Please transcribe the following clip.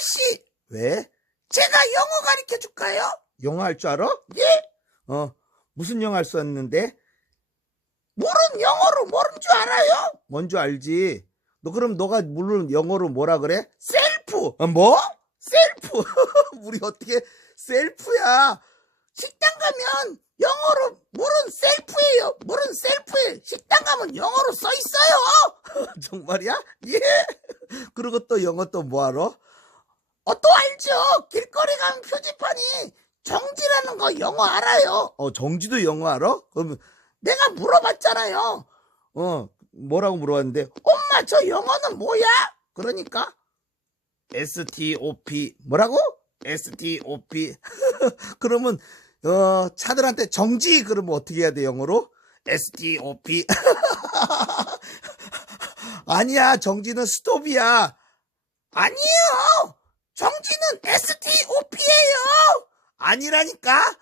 아가씨, 왜? 제가 영어 가르쳐 줄까요? 영어 할 줄 알아? 예? 어, 무슨 영어 할 수 있는데? 모른 영어로 모른 줄 알아요? 뭔 줄 알지? 너 그럼 너가 물론 영어로 뭐라 그래? 셀프. 어, 뭐? 셀프. 우리 어떻게 셀프야? 식당 가면 영어로 물은 셀프예요. 물은 셀프에 식당 가면 영어로 써 있어요. 정말이야? 예. 그리고 또 영어 또뭐 알아? 어, 또 알죠? 길거리 가면 표지판이 정지라는 거 영어 알아요. 어, 정지도 영어 알아? 그럼 내가 물어봤잖아요. 어, 뭐라고 물어봤는데? 엄마, 저 영어는 뭐야? 그러니까 STOP 뭐라고? STOP 그러면 어 차들한테 정지 그러면 어떻게 해야 돼 영어로? STOP 아니야 정지는 스톱이야 아니에요. 정지는 STOP예요. 아니라니까